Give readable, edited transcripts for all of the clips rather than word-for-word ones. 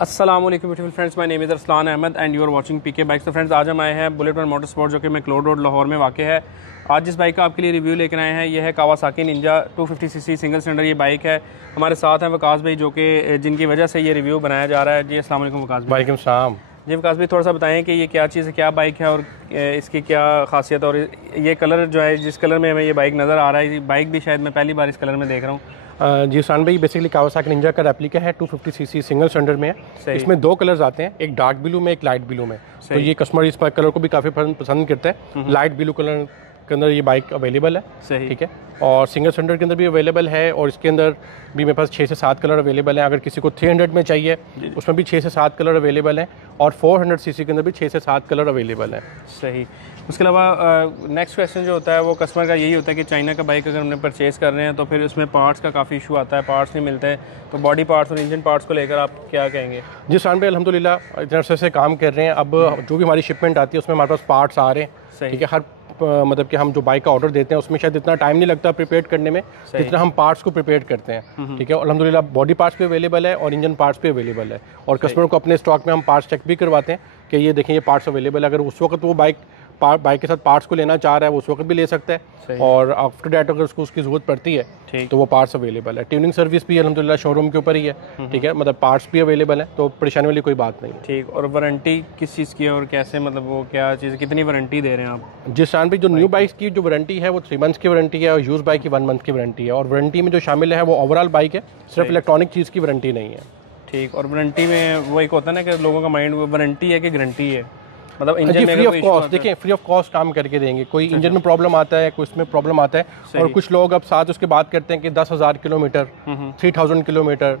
अस्सलाम वालेकुम beautiful friends, my name is Arsalan Ahmad and you are watching PK bikes. तो friends, आज हम आए हैं बुलेट वन मोटर स्पोर्ट, जो कि मैक्लोड रोड लाहौर में वाक़ है। आज जिस बाइक का आपके लिए रिव्यू लेकर आए हैं, यह है Kawasaki Ninja 250cc single cylinder ये बाइक है। हमारे साथ हैं वकास भाई, जो कि जिनकी वजह से ये रिव्यू बनाया जा रहा है। जी अस्सलाम वालेकुम वकास भाई। वालेकुम सलाम। जी वकास भाई, थोड़ा सा बताएं कि ये क्या चीज़ है, क्या बाइक है और इसकी क्या खासियत, और ये कलर जो है, जिस कलर में हमें ये बाइक नज़र आ रहा है, ये बाइक भी शायद मैं पहली बार इस कलर में देख रहा हूँ। जी उस्मान भाई, बेसिकली कावासाकी निंजा का रेप्लिका है, 250cc सिंगल सिलेंडर में है। इसमें दो कलर्स आते हैं, एक डार्क ब्लू में, एक लाइट ब्लू में। तो ये कस्टमर इस कलर को भी काफ़ी पसंद करता है। लाइट ब्लू कलर के अंदर ये बाइक अवेलेबल है, ठीक है। और सिंगल सिलेंडर के अंदर भी अवेलेबल है, और इसके अंदर भी मेरे पास 6 से 7 कलर अवेलेबल हैं। अगर किसी को 300 में चाहिए उसमें भी 6 से 7 कलर अवेलेबल हैं, और 400cc के अंदर भी 6 से 7 कलर अवेलेबल हैं। सही। उसके अलावा नेक्स्ट क्वेश्चन जो होता है वो कस्टमर का यही होता है कि चाइना का बाइक अगर हमने परचेज़ कर रहे हैं तो फिर उसमें पार्ट्स का काफ़ी इशू आता है, पार्ट्स नहीं मिलते हैं। तो बॉडी पार्ट्स और इंजन पार्ट्स को लेकर आप क्या कहेंगे? जी उस्मान भाई, अल्हम्दुलिल्लाह इतने अरसे से काम कर रहे हैं। अब जो भी हमारी शिपमेंट आती है उसमें हमारे पास पार्ट्स आ रहे हैं, ठीक है। हर मतलब कि हम जो बाइक का ऑर्डर देते हैं उसमें शायद इतना टाइम नहीं लगता प्रिपेयर करने में जितना हम पार्ट्स को प्रिपेयर करते हैं, ठीक है। और अल्हम्दुलिल्लाह बॉडी पार्ट्स भी अवेलेबल है और इंजन पार्ट्स भी अवेलेबल है, और कस्टमर को अपने स्टॉक में हम पार्ट्स चेक भी करवाते हैं कि ये देखें ये पार्ट्स अवेलेबल है। अगर उस वक्त वो बाइक के साथ पार्ट्स को लेना चाह रहा है वो उस वक्त भी ले सकता है, और आफ्टर डैट अगर उसको उसकी ज़रूरत पड़ती है तो वो पार्ट्स अवेलेबल है। ट्यूनिंग सर्विस भी अल्हम्दुलिल्लाह शोरूम के ऊपर ही है, ठीक है। मतलब पार्ट्स भी अवेलेबल है, तो परेशानी वाली कोई बात नहीं। ठीक। और वारंटी किस चीज़ की है और कैसे, मतलब वो क्या चीज़, कितनी वारंटी दे रहे हैं आप? जिस टाइम पे जो न्यू बाइक्स की जो वारंटी है वो 3 मंथ्स की वारंटी है, और यूज़ बाइक की 1 मंथ की वारंटी है। और वारंटी में जो शामिल है वो ओवरऑल बाइक है, सिर्फ इलेक्ट्रॉनिक चीज़ की वारंटी नहीं है। ठीक। और वारंटी में वो एक होता है ना कि लोगों का माइंड, वो वारंटी है कि गारंटी है, मतलब इंजन में फ्री ऑफ कॉस्ट, देखिए फ्री ऑफ कॉस्ट काम करके देंगे। कोई इंजन में प्रॉब्लम आता है, कोई इसमें प्रॉब्लम आता है, और कुछ लोग अब साथ उसके बात करते हैं कि 10,000 किलोमीटर, 3,000 किलोमीटर,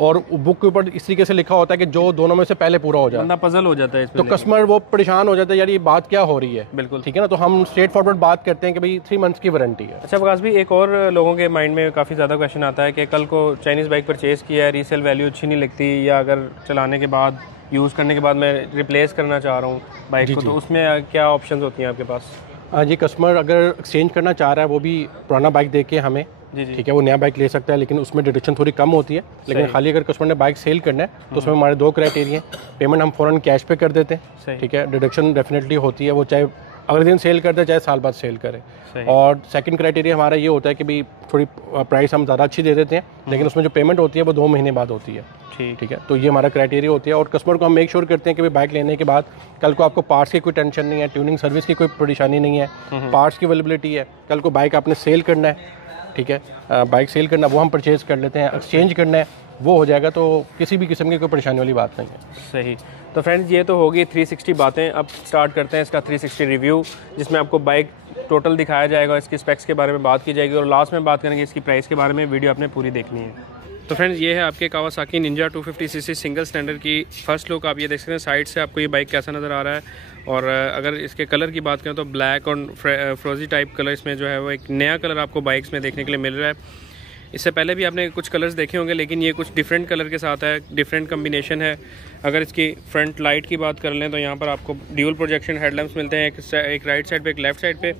और बुक के ऊपर इस तरीके से लिखा होता है कि जो दोनों में से पहले पूरा हो जाए, बंदा पजल हो जाता है इस पे, तो कस्टमर वो परेशान हो जाता है, यार ये बात क्या हो रही है। बिल्कुल, ठीक है ना। तो हम स्ट्रेट फॉरवर्ड बात करते हैं कि भाई 3 मंथ्स की वारंटी है। अच्छा वकास भी, एक और लोगों के माइंड में काफ़ी ज़्यादा क्वेश्चन आता है कि कल को चाइनीज़ बाइक परचेज़ किया है, रीसेल वैल्यू अच्छी नहीं लगती, या अगर चलाने के बाद, यूज़ करने के बाद मैं रिप्लेस करना चाह रहा हूँ बाइक को, तो उसमें क्या ऑप्शंस होती हैं आपके पास? जी, कस्टमर अगर एक्सचेंज करना चाह रहा है वो भी पुराना बाइक दे के हमें, ठीक है, वो नया बाइक ले सकता है, लेकिन उसमें डिडक्शन थोड़ी कम होती है। लेकिन खाली अगर कस्टमर ने बाइक सेल करना है तो उसमें हमारे 2 क्राइटेरिया हैं। पेमेंट हम फ़ौरन कैश पे कर देते हैं, ठीक है। डिडक्शन डेफिनेटली होती है, वो चाहे अगले दिन सेल करते हैं चाहे साल बाद सेल करें। और सेकंड क्राइटेरिया हमारा ये होता है कि भाई थोड़ी प्राइस हम ज़्यादा अच्छी दे देते हैं, लेकिन उसमें जो पेमेंट होती है वो 2 महीने बाद होती है, ठीक है। तो ये हमारा क्राइटेरिया होती है, और कस्टमर को हम मेक श्योर करते हैं कि भाई बाइक लेने के बाद कल को आपको पार्ट्स की कोई टेंशन नहीं है, ट्यूनिंग सर्विस की कोई परेशानी नहीं है, पार्ट्स की अवेलेबिलिटी है। कल को बाइक आपने सेल करना है, ठीक है, बाइक सेल करना वो हम परचेज़ कर लेते हैं, एक्सचेंज करना है वो हो जाएगा, तो किसी भी किस्म की कोई परेशानी वाली बात नहीं है। सही। तो फ्रेंड्स, ये तो होगी 360 बातें। अब स्टार्ट करते हैं इसका 360 रिव्यू, जिसमें आपको बाइक टोटल दिखाया जाएगा, इसके स्पेक्स के बारे में बात की जाएगी, और लास्ट में बात करेंगे इसकी प्राइस के बारे में। वीडियो आपने पूरी देखनी है। तो फ्रेंड्स, ये है आपके Kawasaki Ninja 250cc single cylinder की फर्स्ट लुक। आप ये देख सकते हैं साइड से आपको ये बाइक कैसा नज़र आ रहा है। और अगर इसके कलर की बात करें तो ब्लैक और फ्रोजी टाइप कलर इसमें जो है वो एक नया कलर आपको बाइक्स में देखने के लिए मिल रहा है। इससे पहले भी आपने कुछ कलर्स देखे होंगे, लेकिन ये कुछ डिफरेंट कलर के साथ है, डिफरेंट कम्बिनेशन है। अगर इसकी फ्रंट लाइट की बात कर लें तो यहाँ पर आपको ड्यूल प्रोजेक्शन हेडलैम्प्स मिलते हैं, एक राइट साइड पे, एक लेफ्ट साइड पे।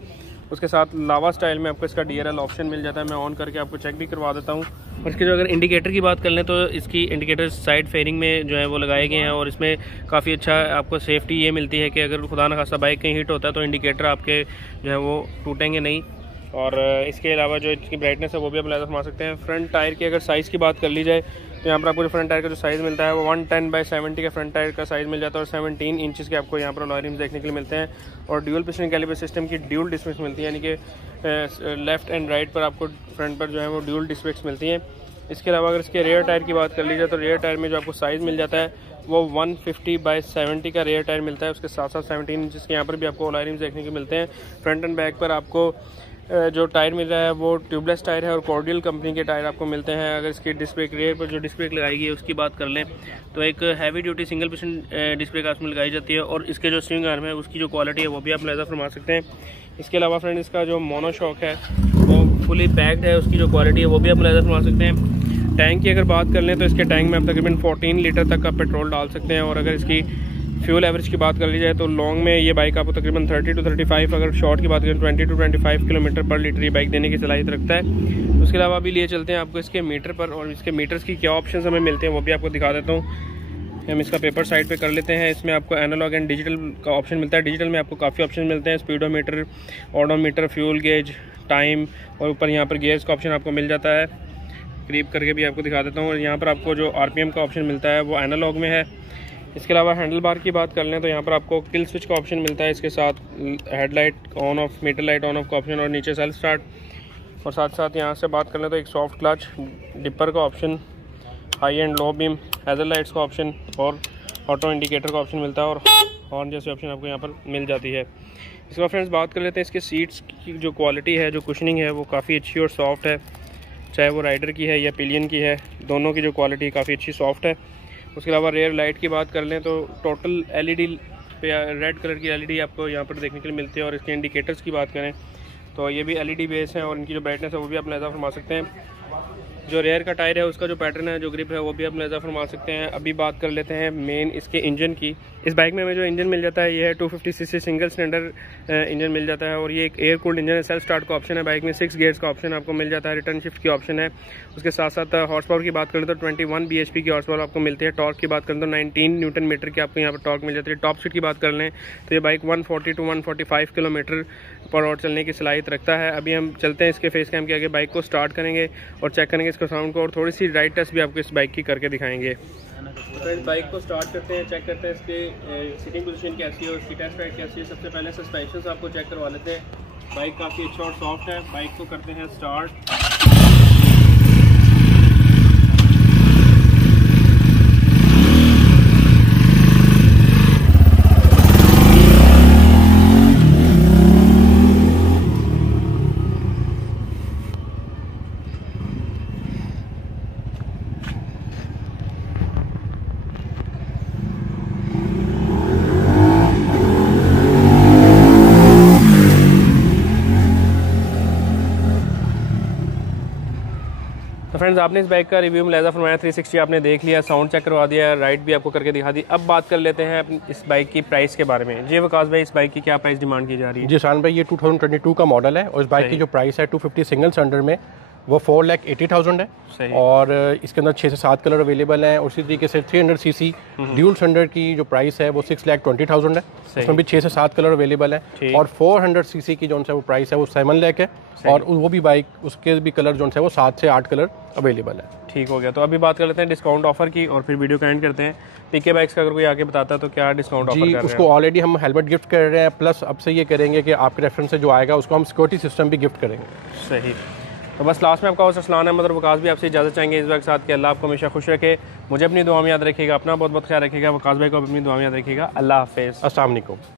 उसके साथ लावा स्टाइल में आपको इसका DRL ऑप्शन मिल जाता है। मैं ऑन करके आपको चेक भी करवा देता हूँ। और इसके जो अगर इंडिकेटर की बात कर लें तो इसकी इंडिकेटर साइड फेयरिंग में जो है वो लगाए गए हैं, और इसमें काफ़ी अच्छा आपको सेफ्टी ये मिलती है कि अगर खुदा न खास्ता बाइक कहीं हिट होता है तो इंडिकेटर आपके जो है वो टूटेंगे नहीं। और इसके अलावा जो इसकी ब्राइटनेस है वो भी आप लगा फरमा सकते हैं। फ्रंट टायर की अगर साइज़ की बात कर ली जाए तो यहाँ पर आपको जो फ्रंट टायर का जो साइज़ मिलता है वो 110/70 का फ्रंट टायर का साइज़ मिल जाता है, और 17 इंचज़ के आपको यहाँ पर अलॉय रिम्स देखने के लिए मिलते हैं। और ड्यूल पिस्टन कैलिपर सिस्टम की ड्यूल डिस्क ब्रेक्स मिलती है, यानी कि लेफ्ट एंड राइट पर आपको फ्रंट पर जो है वो ड्यूल डिस्क ब्रेक्स मिलती हैं। इसके अलावा अगर इसके रेयर टायर की बात कर ली जाए तो रेयर टायर में जो आपको साइज़ मिल जाता है वो 150/70 का रेयर टायर मिलता है। उसके साथ साथ 17 इंचज़ के यहाँ पर भी आपको अलॉय रिम्स देखने को मिलते हैं। फ्रंट एंड बैक पर आपको जो टायर मिल रहा है वो ट्यूबलेस टायर है, और कॉर्डियल कंपनी के टायर आपको मिलते हैं। अगर इसकी डिस्क ब्रेक रेयर पर जो डिस्क ब्रेक लगाई गई है उसकी बात कर लें तो एक heavy duty single piston disc brake उसमें लगाई जाती है, और इसके जो स्विंग आर्म है उसकी जो क्वालिटी है वो भी आप लहजा फरमा सकते हैं। इसके अलावा फ्रेंड, इसका जो मोनोशॉक है वो फुली पैक्ड है, उसकी जो क्वालिटी है वो भी आप लहजा फरमा सकते हैं। टैंक की अगर बात कर लें तो इसके टैंक में आप तकरीबन 14 लीटर तक का पेट्रोल डाल सकते हैं, और अगर इसकी फ्यूल एवरेज की बात कर ली जाए तो लॉन्ग में ये बाइक आपको तकरीबन 30 to 35, अगर शॉर्ट की बात करें 20 to 25 किलोमीटर पर लीटर ये बाइक देने की सलाहियत रखता है। उसके अलावा अभी लिए चलते हैं आपको इसके मीटर पर, और इसके मीटर्स की क्या ऑप्शन हमें मिलते हैं वो भी आपको दिखा देता हूँ। हम इसका पेपर साइड पे कर लेते हैं। इसमें आपको एनालॉग एंड डिजिटल का ऑप्शन मिलता है। डिजिटल में आपको काफ़ी ऑप्शन मिलते हैं, speedometer, odometer, fuel gauge, time, और ऊपर यहाँ पर गियर्स का ऑप्शन आपको मिल जाता है। करीब करके भी आपको दिखा देता हूँ। और यहाँ पर आपको जो RPM का ऑप्शन मिलता है वो एनालॉग में है। इसके अलावा हैंडल बार की बात कर लें तो यहाँ पर आपको किल स्विच का ऑप्शन मिलता है, इसके साथ headlight on off, meter light on off का ऑप्शन, और नीचे सेल्फ स्टार्ट। और साथ साथ यहाँ से बात कर लें तो एक सॉफ्ट क्लच, डिपर का option, high and low beam, hassle lights का ऑप्शन, और ऑटो इंडिकेटर का ऑप्शन मिलता है, और हॉर्न जैसे ऑप्शन आपको यहाँ पर मिल जाती है। इसके बाद फ्रेंड्स बात कर लेते हैं इसके सीट्स की जो क्वालिटी है, जो कुशनिंग है वो काफ़ी अच्छी और सॉफ्ट है, चाहे वो राइडर की है या पिलियन की है, दोनों की जो क्वालिटी काफ़ी अच्छी सॉफ्ट है। उसके अलावा रेयर लाइट की बात कर लें तो टोटल LED पे रेड कलर की LED आपको यहाँ पर देखने के लिए मिलती है। और इसके इंडिकेटर्स की बात करें तो ये भी LED बेस हैं, और इनकी जो ब्राइटनेस है वो भी आप अंदाज़ा फरमा सकते हैं। जो रेयर का टायर है उसका जो पैटर्न है, जो ग्रिप है, वो भी आप अंदाज़ा फरमा सकते हैं। अभी बात कर लेते हैं मेन इसके इंजन की। इस बाइक में हमें जो इंजन मिल जाता है ये है 250cc सिंगल सिलेंडर इंजन मिल जाता है, और ये एक एयर कूल्ड इंजन है। सेल्फ स्टार्ट का ऑप्शन है बाइक में, 6 गियर्स का ऑप्शन आपको मिल जाता है, रिटर्न शिफ्ट की ऑप्शन है। उसके साथ साथ हॉर्स पावर की बात करें तो 21 bhp की हॉर्स पावर आपको मिलती है। टॉर्क की बात करें तो 19 न्यूटन मीटर की आपको यहाँ पर टॉर्क मिल जाती है। टॉप स्पीड की बात कर लें तो ये bike 140 to 145 kilometre per hour चलने की सलाहियत रखता है। अभी हम चलते हैं इसके फेस कैम के आगे, बाइक को स्टार्ट करेंगे और चेक करेंगे इसका साउंड को, और थोड़ी सी राइड टेस्ट भी आपको इस बाइक की करके दिखाएंगे। तो इस बाइक को स्टार्ट करते हैं, चेक करते हैं इसके सीटिंग पोजीशन कैसी है और इसकी टेस्ट राइड कैसी है। सबसे पहले सस्पेंशन आपको चेक करवा लेते हैं। बाइक काफ़ी अच्छा और सॉफ्ट है। बाइक को करते हैं स्टार्ट। तो फ्रेंड्स आपने इस बाइक का रिव्यू मुलाहिज़ा फरमाया, 360 आपने देख लिया, साउंड चेक करवा दिया, राइड भी आपको करके दिखा दी। अब बात कर लेते हैं इस बाइक की प्राइस के बारे में। जी वकास भाई, इस बाइक की क्या प्राइस डिमांड की जा रही है? जी शान भाई, ये 2022 का मॉडल है, और इस बाइक की जो प्राइस है 250 सिंगल सिलेंडर में वो 4,80,000 है। और इसके अंदर 6 से 7 कलर अवेलेबल हैं। और उसी तरीके से 300cc ड्यूल सिलेंडर की जो प्राइस है वो 6,20,000 है। उसमें भी 6 से 7 कलर अवेलेबल है। और 400cc की जो है वो प्राइस है वो 7 लाख है। और वो भी बाइक, उसके भी कलर जो है वो 7 से 8 कलर अवेलेबल है। ठीक हो गया। तो अभी बात कर लेते हैं डिस्काउंट ऑफर की, और फिर वीडियो का एंड करते हैं। पीके बाइक्स का अगर कोई आके बताता है तो क्या डिस्काउंट ऑफर कर रहे हैं? उसको ऑलरेडी हम हेलमेट गिफ्ट कर रहे हैं, प्लस अब से ये करेंगे कि आपके रेफरेंस से जो आएगा उसको हम सिक्योरिटी सिस्टम भी गिफ्ट करेंगे। सही। तो बस लास्ट में आपका अस्सलाम है, वकास भी आपसे इजाज़त चाहेंगे इस बाइक के साथ कि अल्लाह आपको हमेशा खुश रखे। मुझे अपनी दुआ में याद रखिएगा, अपना बहुत बहुत ख्याल रखिएगा। वकास भाई को अपनी दुआ में याद रखिएगा। अल्लाह हाफिज़। अस्सलाम वालेकुम।